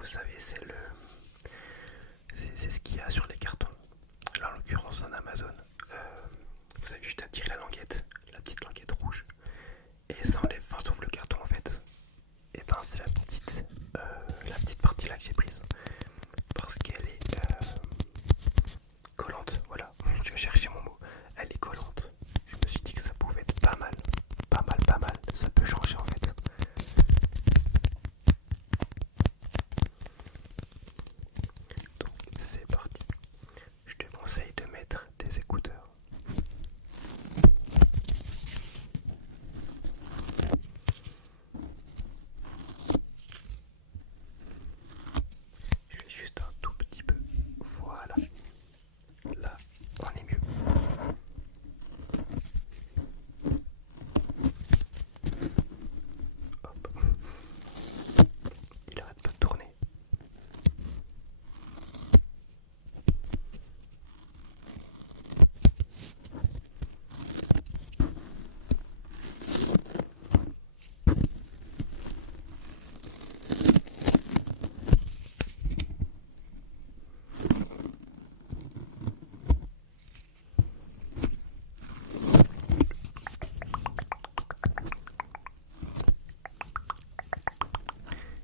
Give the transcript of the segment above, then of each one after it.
vous savez, c'est ce qu'il y a sur les cartons. Là, en l'occurrence, en Amazon, vous avez juste à tirer la languette, la petite languette rouge, et ça enlève, enfin, sauf le carton en fait. Et ben, c'est la petite partie là que j'ai prise parce qu'elle est collante. Voilà, je vais chercher mon mot. Elle est collante. Je me suis dit que ça pouvait être pas mal, pas mal, pas mal. Ça peut changer en fait. Donc c'est parti. Je te conseille de mettre des écouteurs. Je vais juste un tout petit peu. Voilà. Là, on est mieux. Hop. Il arrête pas de tourner.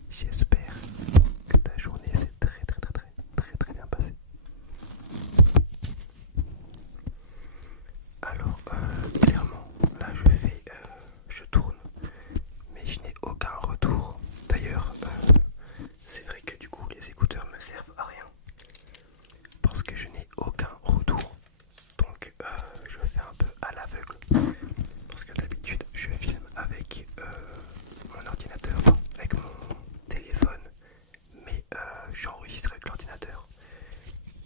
J'espère que ta journée s'est très bien passée. Alors, clairement, là je tourne, mais je n'ai aucun retour. D'ailleurs, c'est vrai que du coup les écouteurs me servent à rien parce que je n'ai aucun retour. Donc, je fais un peu à l'aveugle parce que d'habitude je filme avec mon ordinateur, enfin, avec mon téléphone, mais j'enregistre avec l'ordinateur.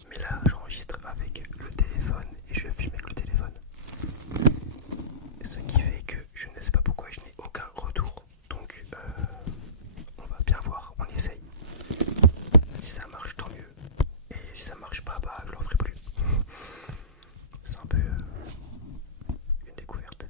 Mais là, j'enregistre avec le téléphone et je filme avec le téléphone. Ce qui fait que je ne sais pas pourquoi je n'ai aucun retour. Donc, on va bien voir, on essaye. Si ça marche, tant mieux. Et si ça marche pas, bah je l'en ferai plus. C'est un peu une découverte.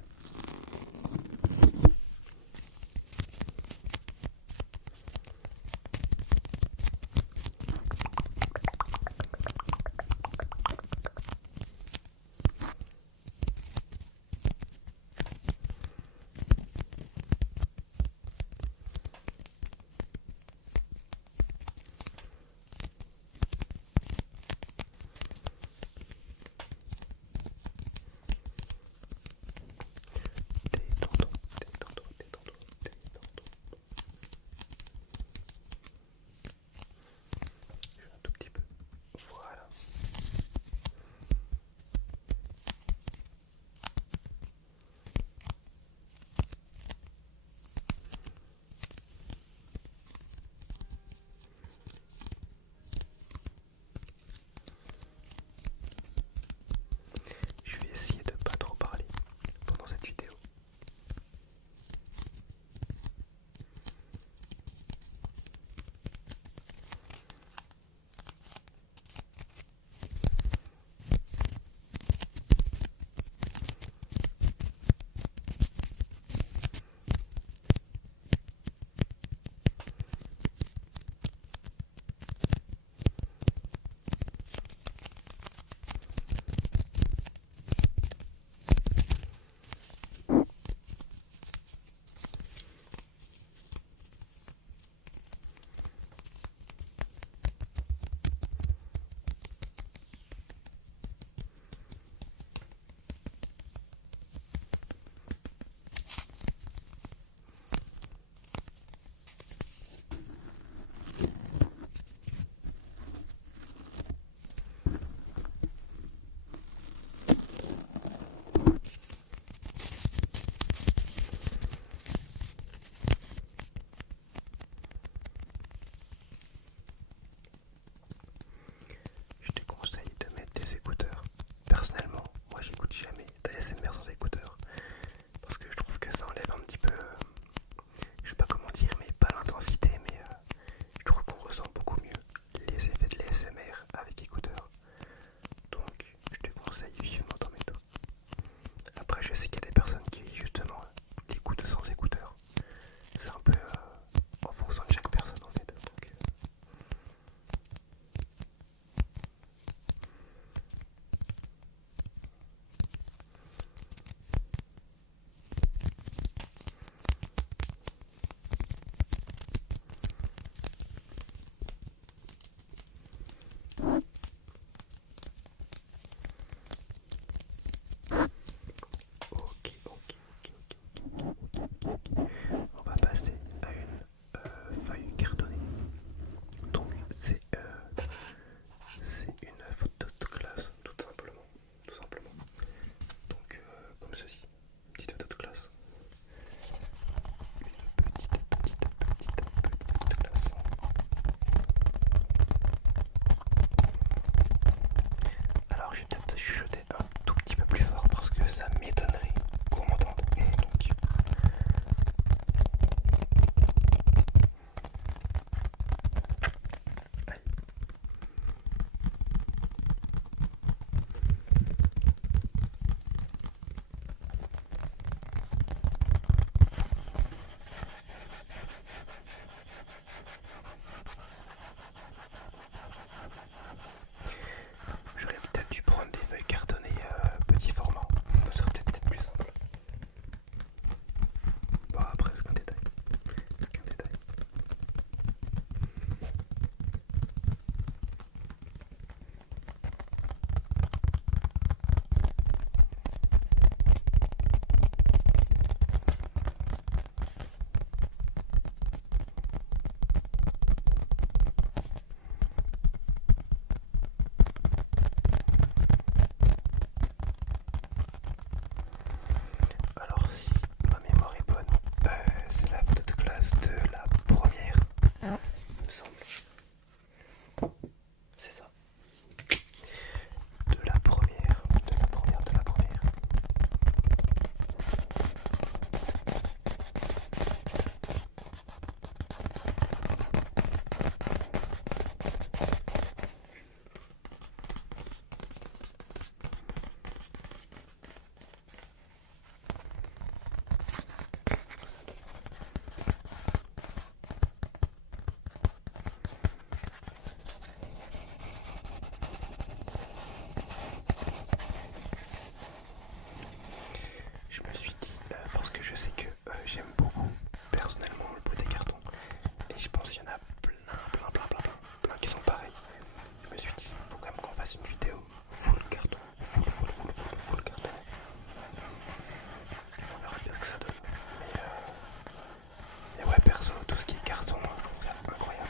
C'est ça. De la première, de la première, de la première. Je me suis dit, parce que je sais que j'aime beaucoup personnellement le pot des cartons, et je pense qu'il y en a plein qui sont pareils. Je me suis dit, faut quand même qu'on fasse une vidéo full carton, full carton. On verra bien ce que ça donne. Mais ouais, perso, tout ce qui est carton, je trouve ça incroyable.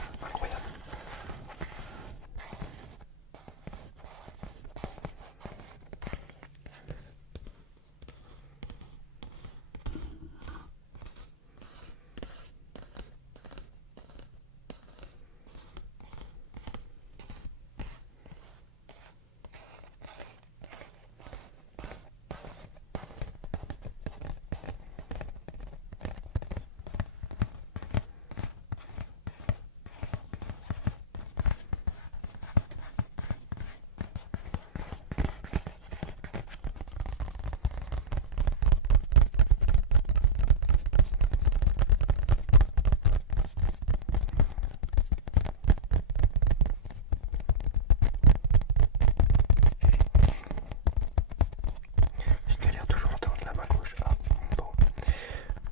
Je galère toujours à tendre la main gauche. Ah, bon.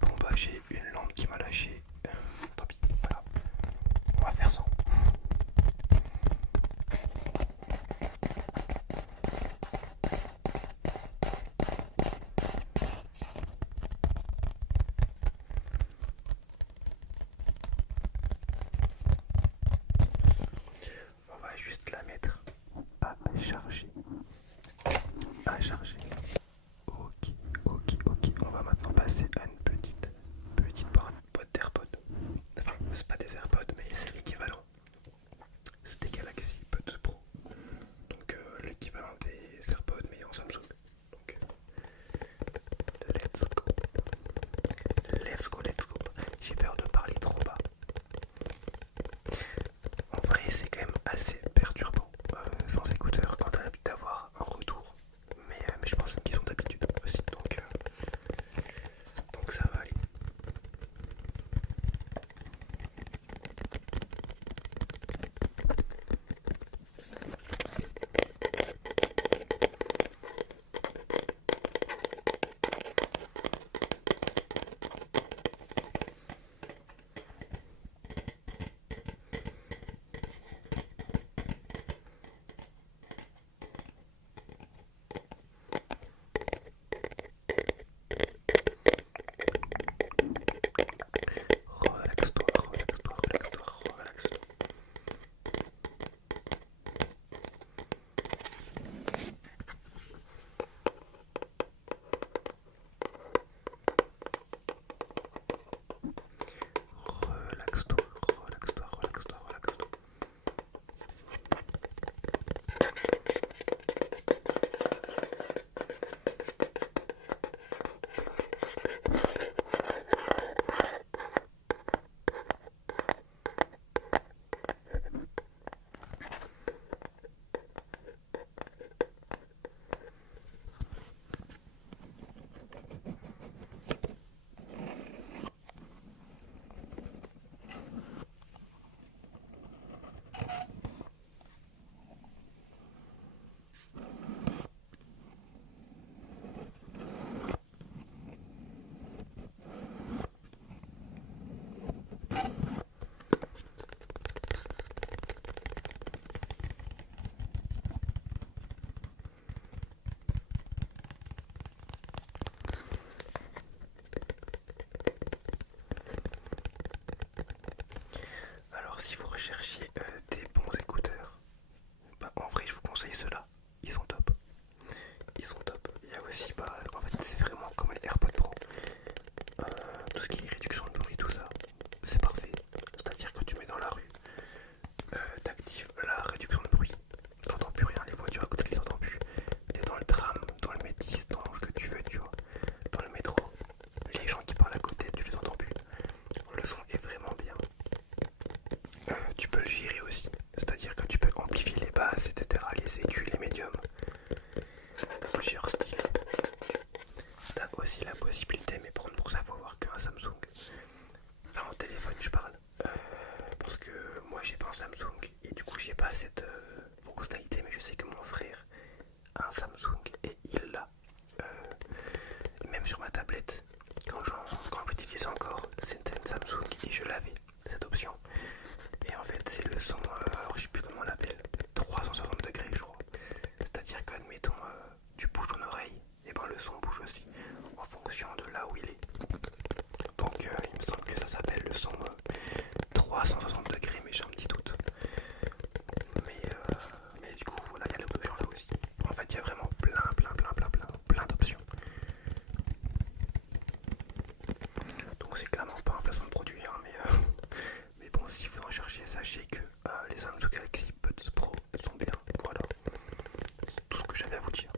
Bon bah j'ai une lampe qui m'a lâché. Tant pis, voilà. On va faire sans. On va juste la mettre à charger. À charger. Ok. On va maintenant passer à une petite boîte d'AirPods. Enfin, c'est pas des AirPods, mais c'est l'équivalent. C'est des Galaxy Buds Pro. Donc l'équivalent des AirPods, mais en Samsung. Donc let's go. Let's go. J'ai peur de parler trop bas. En vrai, c'est quand même assez perturbant sans écouteurs quand t'as l'habitude d'avoir un retour. Mais je pense qu'ils ont d'habitude aussi, donc ça va aller. du coup j'ai pas cette fonctionnalité, mais je sais que mon frère a un Samsung et il l'a. Même sur ma tablette, quand j'utilisais encore, c'était une Samsung et je l'avais, cette option. Et en fait c'est le son, alors je sais plus comment on l'appelle, 360 degrés je crois. C'est-à-dire qu'admettons tu bouges ton oreille, et ben le son bouge aussi en fonction de là où il est. Donc il me semble que ça s'appelle le son 360 degrés, mais j'ai un petit doute. Mais du coup voilà, il y a l'option là aussi. En fait il y a vraiment plein d'options. Donc c'est clairement pas un placement de produit, hein, mais bon, si vous en cherchez, sachez que les Samsung Galaxy Buds Pro sont bien. Voilà, c'est tout ce que j'avais à vous dire.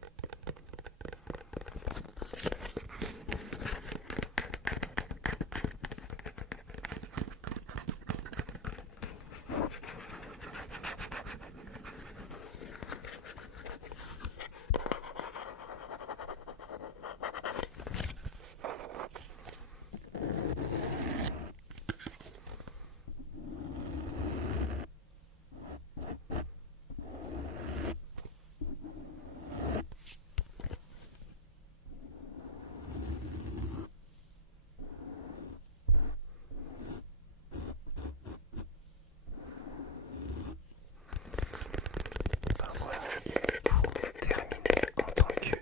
Enfin voilà, et pour terminer en tant que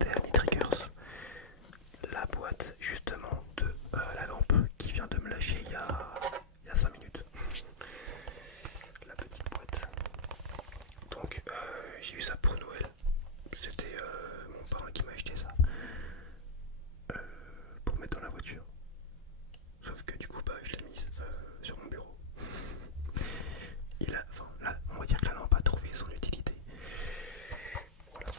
dernier triggers, la boîte justement de la lampe qui vient de me lâcher il y a 5 minutes. La petite boîte. Donc j'ai eu ça pour Noël. C'était mon parrain qui m'a acheté ça pour mettre dans la voiture. Sauf que du coup bah, je l'ai mise sur mon bureau. Enfin là on va dire que la lampe a trouvé son utilité. Voilà.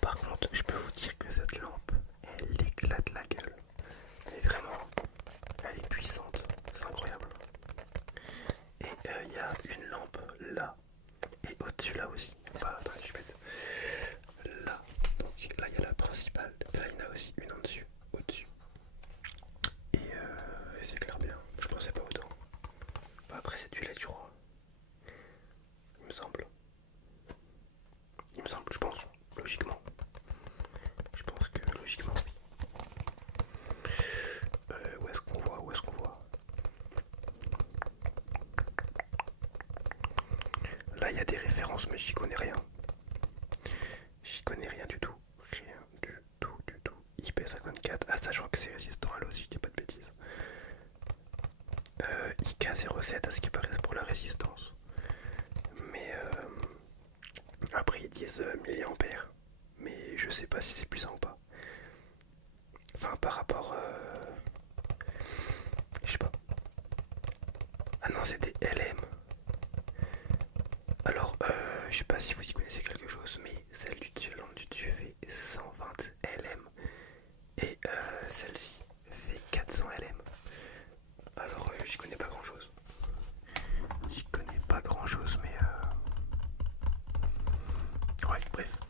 Par contre, je peux vous dire que cette lampe, elle éclate la gueule. Mais vraiment, elle est puissante, c'est incroyable. Et il y a une lampe là, et au-dessus là aussi. Enfin, attendez, je pète. Là, donc là il y a la principale, et là il y en a aussi une en dessus, au-dessus. Et elle s'éclaire bien, je pensais pas autant. Bah, après c'est du lait, je crois. Il me semble. Je pense, logiquement. Je pense que logiquement, oui. Où est-ce qu'on voit? Là, il y a des références, mais j'y connais rien. J'y connais rien du tout. Rien du tout. IP54. Ah, sachant que c'est résistant à l'eau, si je dis pas de bêtises. IK07, à ce qui paraît, pour la résistance. Mais après, ils disent milliampères. Mais je sais pas si c'est puissant ou pas. Enfin, par rapport. Je sais pas. Ah non, c'est des LM. Alors, je sais pas si vous y connaissez quelque chose, mais celle du lampe du dessus fait 120 LM et celle-ci fait 400 LM. Alors, j'y connais pas grand chose. mais ouais, Bref.